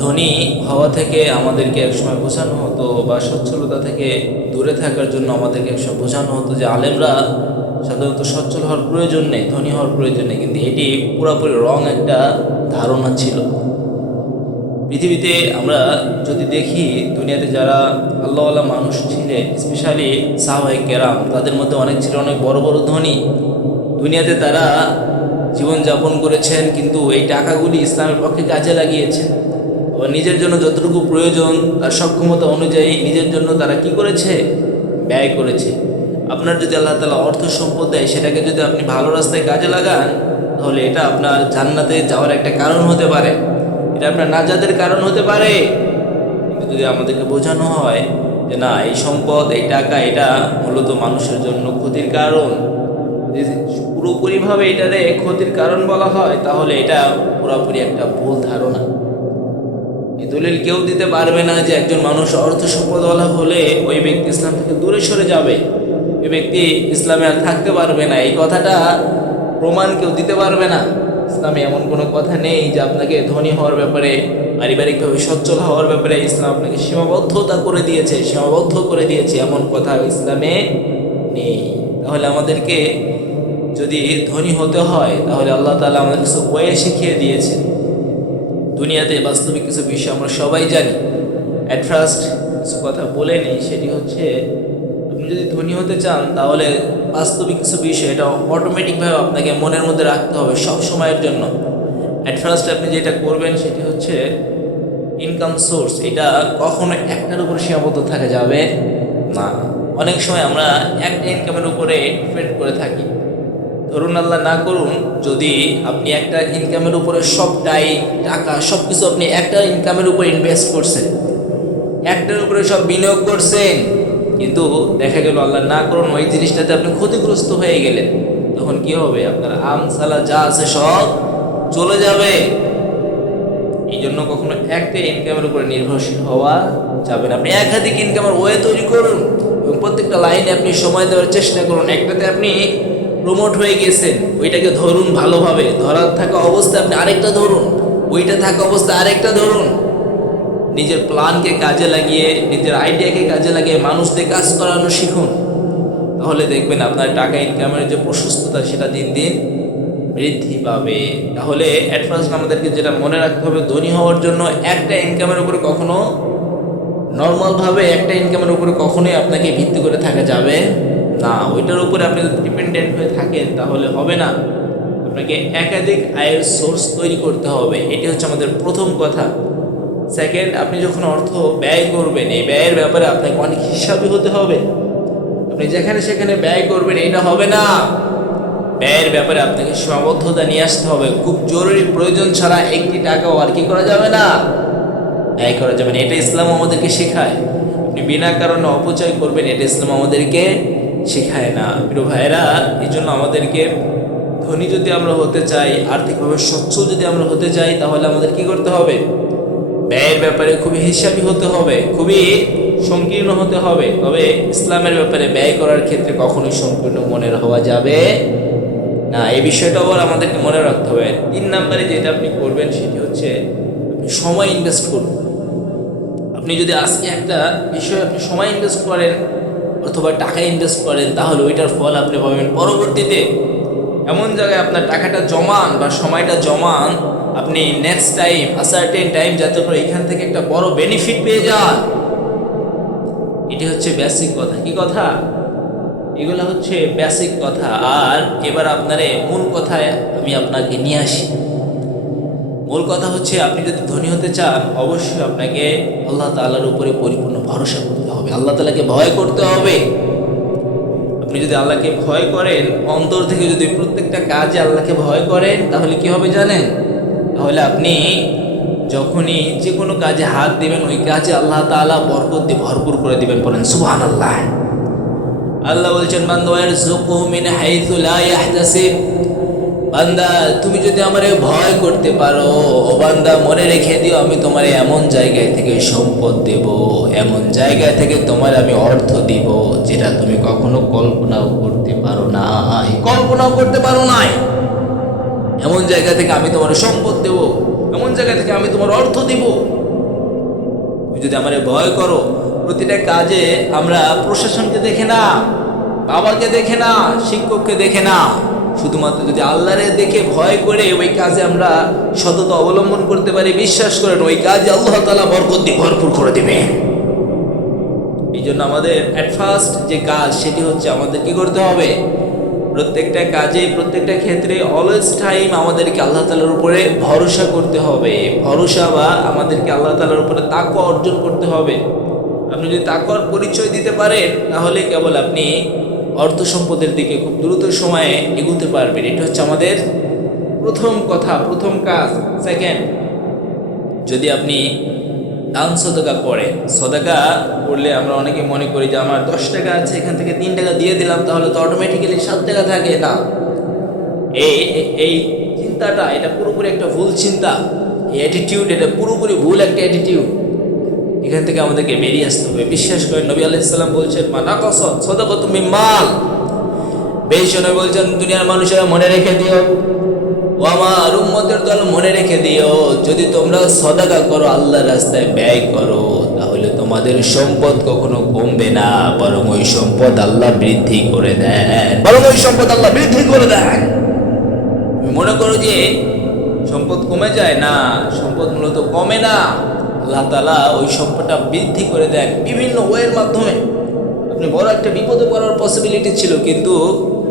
ধনী হওয়া থেকে আমাদেরকে একসময় বোঝানো হতো, বা সচ্ছলতা থেকে দূরে থাকার জন্য আমাদেরকে একসময় বোঝানো হতো যে আলেমরা সাধারণত সচ্ছল হওয়ার প্রয়োজন নেই, ধনী হওয়ার প্রয়োজন নেই। কিন্তু এটি পুরোপুরি রং একটা ধারণা ছিল। পৃথিবীতে আমরা যদি দেখি, দুনিয়াতে যারা আল্লাহওয়ালা মানুষ ছিলেন, স্পেশালি সাহাবায়ে কেরাম, তাদের মধ্যে অনেক ছিল অনেক বড় বড় ধনী। দুনিয়াতে তারা জীবনযাপন করেছেন, কিন্তু এই টাকাগুলি ইসলামের পক্ষে কাজে লাগিয়েছেন। আবার নিজের জন্য যতটুকু প্রয়োজন তার সক্ষমতা অনুযায়ী নিজের জন্য তারা কি করেছে, ব্যয় করেছে। আপনার যদি আল্লাহ তাআলা অর্থ সম্পদ দেয়, সেটাকে যদি আপনি ভালো রাস্তায় কাজে লাগান, তাহলে এটা আপনার জান্নাতে যাওয়ার একটা কারণ হতে পারে, এটা আপনার নাজাতের কারণ হতে পারে। কিন্তু যদি আমাদেরকে বোঝানো হয় যে না, এই সম্পদ, এই টাকা, এটা মূলত মানুষের জন্য ক্ষতির কারণ, পুরোপুরিভাবে এটারে ক্ষতির কারণ বলা হয়, তাহলে এটা পুরোপুরি একটা ভুল ধারণা। এই দলিল কেউ দিতে পারবে না যে একজন মানুষ অর্থ সম্পদওয়ালা হলে ওই ব্যক্তি ইসলাম থেকে দূরে সরে যাবে, ওই ব্যক্তি ইসলামে আর থাকতে পারবে না। এই কথাটা প্রমাণ কেউ দিতে পারবে না। ইসলামে এমন কোনো কথা নেই যে আপনাকে ধনী হওয়ার ব্যাপারে, পারিবারিকভাবে সচ্ছল হওয়ার ব্যাপারে ইসলাম আপনাকে সীমাবদ্ধতা করে দিয়েছে, সীমাবদ্ধ করে দিয়েছে, এমন কথা ইসলামে নেই। তাহলে আমাদেরকে যদি ধনী হতে হয়, তাহলে আল্লাহ তাআলা আমাদের কিছু ওয়ে শিখিয়ে দিয়েছে। দুনিয়াতে বাস্তবিক কিছু বিষয় আমরা সবাই জানি। অ্যাট ফার্স্ট কিছু কথা বলে নিই, সেটি হচ্ছে আপনি যদি ধনী হতে চান, তাহলে বাস্তবিক কিছু বিষয় এটা অটোমেটিকভাবে আপনাকে মনের মধ্যে রাখতে হবে সব সময়ের জন্য। অ্যাট ফার্স্ট আপনি যেটা করবেন সেটি হচ্ছে ইনকাম সোর্স, এটা কখনো একটার উপরে সীমাবদ্ধ থাকা যাবে না। অনেক সময় আমরা একটা ইনকামের উপরে ডিপেন্ড করে থাকি। ধরুন আল্লাহ না করুন, যদি আপনি একটা ইনকামের উপরে সবটাই টাকা, সব কিছু আপনি একটা ইনকামের উপর ইনভেস্ট করছেন, একটার উপরে সব বিনিয়োগ করছেন, কিন্তু দেখা গেল আল্লাহ না করুন ওই জিনিসটাতে আপনি ক্ষতিগ্রস্ত হয়ে গেলেন, তখন কি হবে? আপনার আমসালা যা আছে সব চলে যাবে। এই জন্য কখনো একটা ইনকামের উপরে নির্ভরশীল হওয়া যাবে না। আপনি একাধিক ইনকামের ওয়ে তৈরি করুন এবং প্রত্যেকটা লাইনে আপনি সময় দেওয়ার চেষ্টা করুন। একটাতে আপনি প্রমোট হয়ে গেছেন, ওইটাকে ধরুন ভালোভাবে, ধরার থাকা অবস্থায় আপনি আরেকটা ধরুন, ওইটা থাকা অবস্থায় আরেকটা ধরুন। নিজের প্ল্যানকে কাজে লাগিয়ে, নিজের আইডিয়াকে কাজে লাগিয়ে মানুষদের কাজ করানো শিখুন। তাহলে দেখবেন আপনার টাকা ইনকামের যে প্রশস্ততা, সেটা দিন দিন বৃদ্ধি পাবে। তাহলে অ্যাট ফার্স্ট আমাদেরকে যেটা মনে রাখতে হবে, ধনী হওয়ার জন্য একটা ইনকামের উপরে কখনো, নর্মালভাবে একটা ইনকামের উপরে কখনোই আপনাকে ভিত্তি করে থাকা যাবে না। ওইটার উপরে আপনি যদি ডিপেন্ডেন্ট হয়ে থাকেন, তাহলে হবে না। আপনাকে একাধিক আয়ের সোর্স তৈরি করতে হবে, এটি হচ্ছে আমাদের প্রথম কথা। সেকেন্ড, আপনি যখন অর্থ ব্যয় করবেন, এই ব্যয়ের ব্যাপারে আপনাকে অনেক হিসাবি হতে হবে। আপনি যেখানে সেখানে ব্যয় করবেন, এটা হবে না। ব্যয়ের ব্যাপারে আপনাকে সীমাবদ্ধতা নিয়ে আসতে হবে। খুব জরুরি প্রয়োজন ছাড়া একটি টাকাও আর কি করা যাবে না, ব্যয় করা যাবে না। এটা ইসলাম আমাদেরকে শেখায়। আপনি বিনা কারণে অপচয় করবেন, এটা ইসলাম আমাদেরকে শেখায় না। প্রিয় ভাইয়েরা, এই জন্য আমাদেরকে ধনী যদি আমরা হতে চাই, আর্থিকভাবে সচ্ছল যদি আমরা হতে চাই, তাহলে আমাদের কি করতে হবে? ব্যয়ের ব্যাপারে খুবই হিসাবি হতে হবে, খুবই সংকীর্ণ হতে হবে। তবে ইসলামের ব্যাপারে ব্যয় করার ক্ষেত্রে কখনোই সংকীর্ণ মনের হওয়া যাবে না। এই বিষয়টা আবার আমাদেরকে মনে রাখতে হবে। 3 নম্বরে যেটা আপনি করবেন সেটি হচ্ছে আপনি সময় ইনভেস্ট করুন। আপনি যদি আজকে একটা বিষয়ে আপনি সময় ইনভেস্ট করেন অথবা টাকা ইনভেস্ট করেন, তাহলে ওইটার ফল আপনি পাবেন পরবর্তীতে। এমন জায়গায় আপনার টাকাটা জমান বা সময়টা জমান, আপনি নেক্সট টাইম, আসার্টেন টাইম, যাতে করে এখান থেকে একটা বড় বেনিফিট পেয়ে যান। এটি হচ্ছে বেসিক কথা। কি কথা? এগুলো হচ্ছে বেসিক কথা। আর এবার আপনার মূল কথায় আমি আপনাকে নিয়ে আসি। মূল কথা হচ্ছে, আপনি যদি ধনী হতে চান, অবশ্যই আপনাকে আল্লাহ তাআলার উপরে পরিপূর্ণ ভরসা করতে হবে, আল্লাহ তাআলাকে ভয় করতে হবে। আপনি যদি আল্লাহকে ভয় করেন, অন্তর থেকে যদি প্রত্যেকটা কাজে আল্লাহকে ভয় করেন, তাহলে কি হবে জানেন? তাহলে আপনি যখনই যে কোনো কাজে হাত দিবেন, ওই কাজে আল্লাহ তাআলা বরকত দিয়ে ভরপুর করে দিবেন। বলেন সুবহানাল্লাহ। আল্লাহ বলছেন, বান্দা ইয়ারযুকুহু মিন হাইথু লা ইয়াহতাসিব। বান্দা, তুমি যদি আমারে ভয় করতে পারো, ও বান্দা মনে রেখে দিও, আমি তোমার এমন জায়গায় থেকে সম্পদ দেব, এমন জায়গা থেকে তোমার আমি অর্থ দিব, যেটা তুমি কখনো কল্পনাও করতে পারো নাই, কল্পনাও করতে পারো নাই। এমন জায়গা থেকে আমি তোমার সম্পদ দেব, এমন জায়গা থেকে আমি তোমার অর্থ দিব, যদি আমার ভয় করো। প্রতিটা কাজে আমরা প্রশাসনকে দেখে না, বাবাকে দেখে না, শিক্ষককে দেখে না, শুধুমাত্র যদি আল্লাহরে দেখে ভয় করে ওই কাজে আমরা সততা অবলম্বন করতে পারি, বিশ্বাস করেন ওই কাজে আল্লাহ তাআলা বরকত দিয়ে ভরপুর করে দেবে। এই জন্য আমাদের অ্যাট ফার্স্ট যে কাজ সেটি হচ্ছে আমাদের কি করতে হবে, প্রত্যেকটা কাজে প্রত্যেকটা ক্ষেত্রে অলওয়েজ টাইম আমাদেরকে আল্লাহ তাআলার উপরে ভরসা করতে হবে। ভরসা বা আমাদেরকে আল্লাহ তাআলার উপরে তাকওয়া অর্জন করতে হবে। আপনি যদি তাকওয়ার পরিচয় দিতে পারেন তাহলে কেবল আপনি অর্থ সম্পদের দিকে খুব দ্রুত সময়ে এগোতে পারবেন। এটা হচ্ছে আমাদের প্রথম কথা, প্রথম কাজ। সেকেন্ড, যদি আপনি দান সদকা করেন, সদকা করলে আমরা অনেকে মনে করি যে আমার 10 টাকা আছে, এখান থেকে 3 টাকা দিয়ে দিলাম তাহলে তো অটোমেটিক্যালি 7 টাকা থাকে। না, এই চিন্তাটা এটা পুরোপুরি একটা ভুল চিন্তা। এই অ্যাটিটিউড এটা পুরোপুরি ভুল একটা অ্যাটিটিউড। এখান থেকে আমাদেরকে বেরিয়ে আসতে হবে। বিশ্বাস করেন নবী আলাইহিস সালাম বলছেন মা নাকাসাত সাদাকাতু মিন মাল। বেশনে বলছেন দুনিয়ার মানুষেরা মনে রেখে দিও, ও আমার উম্মতের দল মনে রেখে দিও, যদি তোমরা সদকা করো, আল্লাহর রাস্তায় ব্যয় করো, তাহলে তোমাদের সম্পদ কখনো কমবে না, বরং ওই সম্পদ আল্লাহ বৃদ্ধি করে দেন, বরং ওই সম্পদ আল্লাহ বৃদ্ধি করে দেন। তুমি মনে করো যে সম্পদ কমে যায়, না, সম্পদ মূলত কমে না, আল্লাহ তাআলা ওই সম্পদটা বৃদ্ধি করে দেন বিভিন্ন ওয়ের মাধ্যমে। আপনি বড় একটা বিপদে পড়ার পসিবিলিটি ছিল, কিন্তু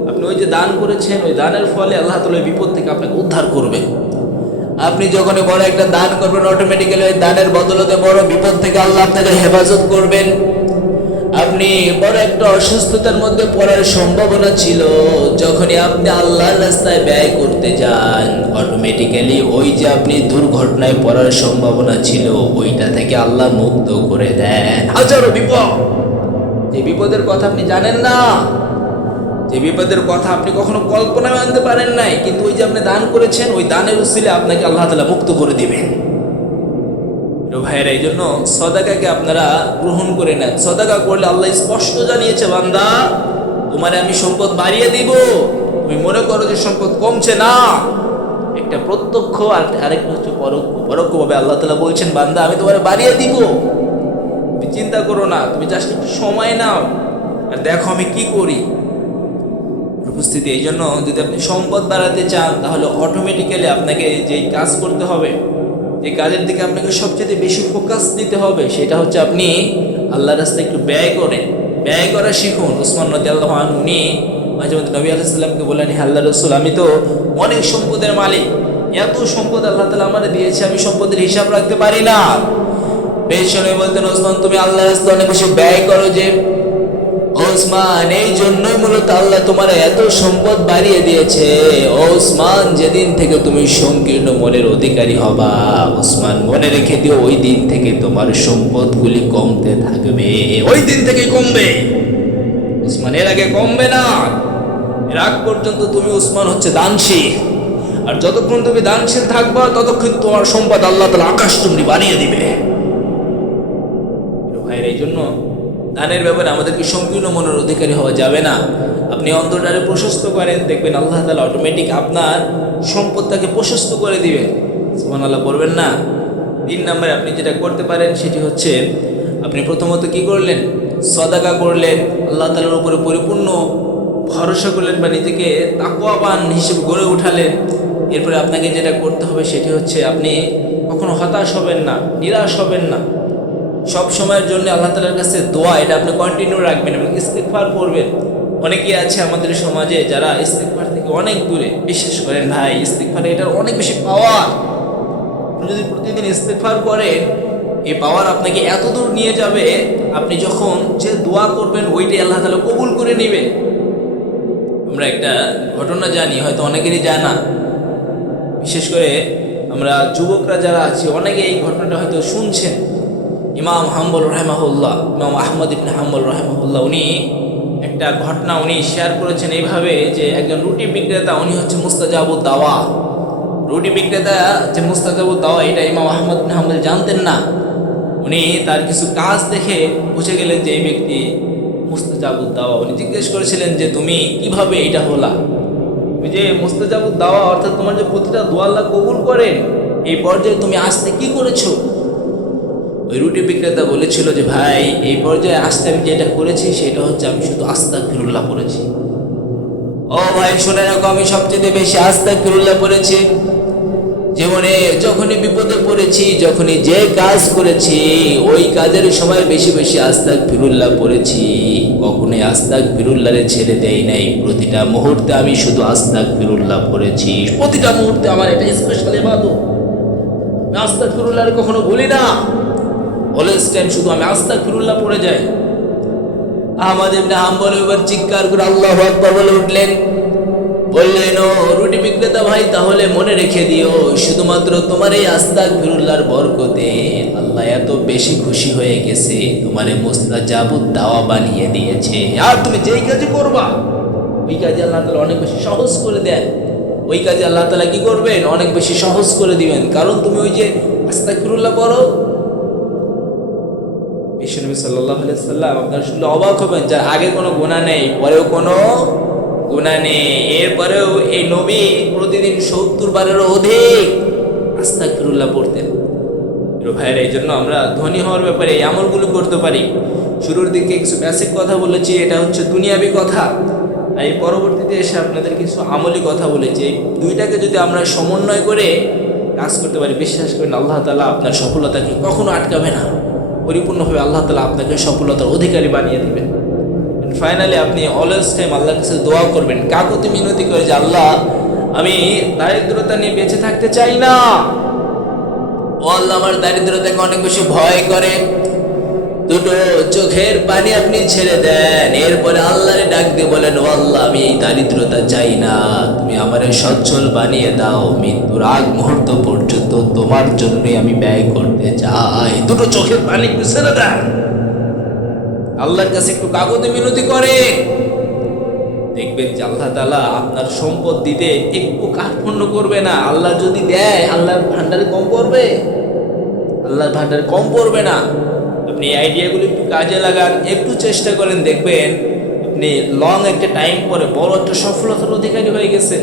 আপনি ওই যে দান করেছেন, ওই দানের ফলে আল্লাহ তাআলা ওই বিপদ থেকে আপনাকে উদ্ধার করবে। আপনি যখন বড় একটা দান করবেন, অটোমেটিক্যালি ওই দানের বদলতে বড় বিপদ থেকে আল্লাহ আপনাকে হেফাজত করবেন। আপনি বড় একটা অসুস্থতার মধ্যে পড়ার সম্ভাবনা ছিল, যখনই আপনি আল্লাহর রাস্তায় ব্যয় করতে যান, অটোমেটিক্যালি ওই যে আপনি দুর্ঘটনায় পড়ার সম্ভাবনা ছিল, ওইটা থেকে আল্লাহ মুক্ত করে দেন। হাজারো বিপদ, যে বিপদের কথা আপনি জানেন না, যে বিপদের কথা আপনি কখনো কল্পনায় আনতে পারেন নাই, কিন্তু ওই যে আপনি দান করেছেন, ওই দানের উসিলে আপনাকে আল্লাহ তাআলা মুক্ত করে দিবেন। ভাইয়েরা, এই জন্য সদাকাকে আপনারা গ্রহণ করে নেন। সদাকা করলে আল্লাহ স্পষ্ট জানিয়েছে, বান্দা তোমারে আমি সম্পদ বাড়িয়ে দিব। তুমি মনে করো যে সম্পদ কমছে, না, একটা প্রত্যক্ষ আর আরেকটা হচ্ছে পরোক্ষ। পরোক্ষভাবে আল্লাহ তাআলা বলছেন, বান্দা আমি তোমারে বাড়িয়ে দিব, তুমি চিন্তা করো না, তুমি জাস্ট একটু সময় নাও আর দেখো আমি কি করি। উপস্থিতি, এই জন্য যদি আপনি সম্পদ বাড়াতে চান তাহলে অটোমেটিক্যালি আপনাকে যেই কাজ করতে হবে, যে কাজের দিকে আপনাকে সবচেয়ে বেশি ফোকাস দিতে হবে, সেটা হচ্ছে আপনি আল্লাহর রাস্তায় একটু ব্যয় করেন, ব্যয় করা শিখুন। ওসমান রাদিয়াল্লাহু আনহু উনি মাঝে মধ্যে নবী আলাইহিস সালামকে বললেন, হে আল্লাহর রাসূল, আমি তো অনেক সম্পদের মালিক, এত সম্পদ আল্লাহ তাআলা আমাকে দিয়েছে, আমি সম্পদের হিসাব রাখতে পারি না। পেছনে বলতেন, ওসমান তুমি আল্লাহর রাস্তায় অনেক বেশি ব্যয় করো যে, ওসমান এই জন্যই মূলত আল্লাহ তোমার এত সম্পদ বাড়িয়ে দিয়েছে। ওসমান, যেদিন থেকে তুমি সংকীর্ণ মনের অধিকারী হবা, ওসমান মনে রেখে দিও, ওই দিন থেকে তোমার সম্পদগুলি কমতে থাকবে, ওই দিন থেকে কমবে। ওসমান, এর আগে কমবে না। এর আগ পর্যন্ত তুমি ওসমান হচ্ছে দানশীল, আর যতক্ষণ তুমি দানশীল থাকবা ততক্ষণ তোমার সম্পদ আল্লাহ তাআলা আকাশচুম্বী বানিয়ে দিবে। ভাইয়ের, এই জন্য দানের ব্যাপারে আমাদেরকে সংকীর্ণ মনের অধিকারী হওয়া যাবে না। আপনি অন্তরটারে প্রশস্ত করেন, দেখবেন আল্লাহ তাআলা অটোমেটিক আপনার সম্পদটাকে প্রশস্ত করে দিবেন। সুবহানাল্লাহ বলবেন না। 3 নম্বরে আপনি যেটা করতে পারেন সেটি হচ্ছে, আপনি প্রথমত কি করলেন, সদাকা করলেন, আল্লাহ তাআলার উপরে পরিপূর্ণ ভরসা করলেন বা নিজেকে তাকওয়াবান হিসেবে গড়ে উঠালেন। এরপরে আপনাকে যেটা করতে হবে সেটি হচ্ছে, আপনি কখনো হতাশ হবেন না, নিরাশ হবেন না। সব সময়ের জন্য আল্লাহ তাআলার কাছে দোয়া এটা আপনি কন্টিনিউ রাখবেন এবং ইস্তিগফার করবেন। অনেকেই আছে আমাদের সমাজে যারা ইস্তিগফার থেকে অনেক দূরে। বিশেষ করেন ভাই, ইস্তিগফারে এটার অনেক বেশি পাওয়ার। আপনি যদি প্রতিদিন ইস্তিগফার করেন, এই পাওয়ার আপনাকে এত দূর নিয়ে যাবে, আপনি যখন যে দোয়া করবেন ওইটাই আল্লাহ তাআলা কবুল করে নেবে। আমরা একটা ঘটনা জানি, হয়তো অনেকেরই জানা, বিশেষ করে আমরা যুবকরা যারা আছি অনেকে এই ঘটনাটা হয়তো শুনছেন। ইমাম হাম্বল রাহিমাহুল্লাহ, ইমাম আহমদ ইবনে হাম্বল রাহিমাহুল্লাহ, উনি একটা ঘটনা উনি শেয়ার করেছেন এইভাবে যে, একজন রুটি বিক্রেতা, উনি হচ্ছে মুস্তাজাবুদ দাওয়া। রুটি বিক্রেতা যে মুস্তাজাবুদ দাওয়া, এটা ইমাম আহমদ ইবনে হাম্বল জানতেন না। উনি তার কিছু কাজ দেখে বুঝে গেলেন যে এই ব্যক্তি মুস্তাজাবুদ দাওয়া। উনি জিজ্ঞেস করেছিলেন যে, তুমি কিভাবে এটা হলা? তুমি যে মুস্তাজাবুদ দাওয়া, অর্থাৎ তোমার যে প্রতিটা দোয়া আল্লাহ কবুল করেন, এই পর্যায়ে তুমি আসতে কি করেছো? ওই রুটি বিক্রেতা বলেছিল যে ভাই, এই পর্যায়ে আসতে আমি যেটা করেছি সেটা হচ্ছে আমি শুধু আস্তাগফিরুল্লাহ পড়েছি। ও ভাই শুনে রাখো, আমি সবচেয়ে বেশি আস্তাগফিরুল্লাহ পড়েছি জীবনে। যখনই বিপদে পড়েছি, যখনই যে কাজ করেছি, ওই কাজের সময় বেশি বেশি আস্তাগফিরুল্লাহ পড়েছি। কখনোই আস্তাগফিরুল্লাহরে ছেড়ে দেই নাই। প্রতিটা মুহূর্তে আমি শুধু আস্তাগফিরুল্লাহ পড়েছি। প্রতিটা মুহূর্তে আমার এটা স্পেশাল ইবাদত। আমি আস্তাগফিরুল্লাহরে কখনো ভুলি না। অলওয়েজ টাইম শুধু আমি আস্তাগফিরুল্লাহ পড়ে যাই। আহমদ ইবনে হাম্বল এবার চিৎকার করে আল্লাহু আকবার বলে উঠলেন। বললেন, ও রুটি বিক্রেতা ভাই, তাহলে মনে রেখে দিও, শুধুমাত্র তোমার এই আস্তাগফিরুল্লাহর বরকতে আল্লাহ এত বেশি খুশি হয়ে গেছে, তোমারে মুস্তাজাবুদ দাওয়া বানিয়ে দিয়েছে। আর তুমি যেই কাজে করবা ওই কাজে আল্লাহ তাআলা অনেক বেশি সহজ করে দেন। ওই কাজে আল্লাহ তাআলা কি করবেন? অনেক বেশি সহজ করে দিবেন। কারণ তুমি ওই যে আস্তাগফিরুল্লাহ পড়ো। বিশ্বনবী সাল্লাল্লাহু আলাইহি সাল্লাম আপনারা শুনলে অবাক হবেন, যার আগে কোনো গুনাহ নেই, পরেও কোনো গুনাহ নেই, এরপরেও এই নবী প্রতিদিন 70 বারেরও অধিক আস্তাগফিরুল্লাহ পড়তেন। ভাইয়ের, এই জন্য আমরা ধনী হওয়ার ব্যাপারে এই আমলগুলো করতে পারি। শুরুর দিকে কিছু বেসিক কথা বলেছি, এটা হচ্ছে দুনিয়াবি কথা। আর এই পরবর্তীতে এসে আপনাদের কিছু আমলি কথা বলেছি। এই দুইটাকে যদি আমরা সমন্বয় করে কাজ করতে পারি, বিশ্বাস করেন আল্লাহ তাআলা আপনার সফলতাকে কখনো আটকাবে না। পরিপূর্ণভাবে আল্লাহ তাআলা আপনাকে সফলতার অধিকারী বানিয়ে দিবেন। ফাইনালি আপনি অলওয়েজ টাইম আল্লাহর কাছে দোয়া করবেন, কাকুতি মিনতি করে, যে আল্লাহ, আমি দারিদ্রতা নিয়ে বেঁচে থাকতে চাই না। ও আল্লাহ, আমার দারিদ্রতাকে অনেক বেশি ভয় করে। দুটো চোখের পানি আপনি ছেড়ে দেন, এরপরে আল্লাহরে ডাক দিয়ে বলেন, ও আল্লাহ, আমি এই দারিদ্রতা চাই না, তুমি আমারে সচ্ছল বানিয়ে দাও। মৃত্যুর আগ মুহূর্ত পর্যন্ত তোমার জন্যই আমি ব্যয় করতে চাই। দুটো চোখের পানি একটু ছেড়ে দেন, আল্লাহর কাছে একটু কাকুতি মিনতি করে, দেখবেন যে আল্লাহ তাআলা আপনার সম্পদ দিতে একটু কার্পণ্য করবে না। আল্লাহ যদি দেয়, আল্লাহর ভান্ডারে কম পড়বে? আল্লাহর ভান্ডারে কম পড়বে না। আপনি এই আইডিয়াগুলো একটু কাজে লাগান, একটু চেষ্টা করেন, দেখবেন আপনি লং একটা টাইম পরে বড় একটা সফলতার অধিকারী হয়ে গেছেন।